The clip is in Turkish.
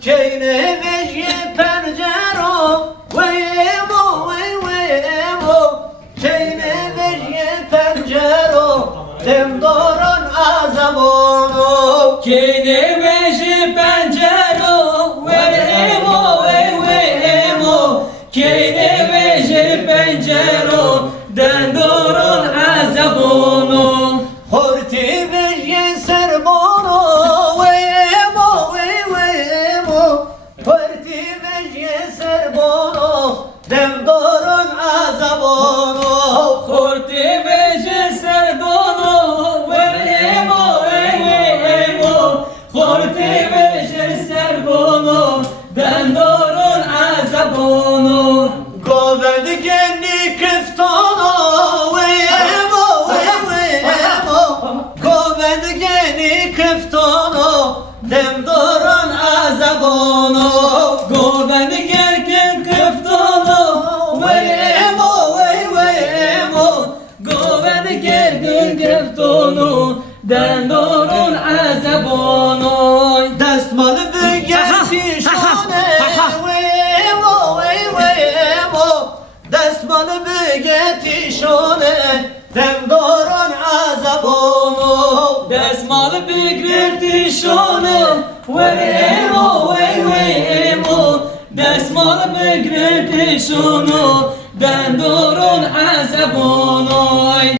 Keyne vejye pencero Veyemo veyemo Keyne vejye pencero Dem doron azabono Keyne vejye pencero Veyemo veyemo Keyne vejye pencero Dem doron azabono Horti vejye serbono Veyemo veyemo Horti vejye serbono Dem doron azabono Horti vejye serbono Veyemo veyemo Horti vejye serbono Dem doron azabono Govend genni kiftono Veyemo veyemo Govend genni kiftono Dem doron azabono Govend gerken kıftono Veyemo veyemo Govend gerken kıftono Den dorun azabono Destmalı büyüyesi şone Veyemo veyemo Destmalı büyüyesi şone Dem doron azabono Desmalı bükreti şonu Veyemo veyemo Desmalı bükreti şonu Den dorun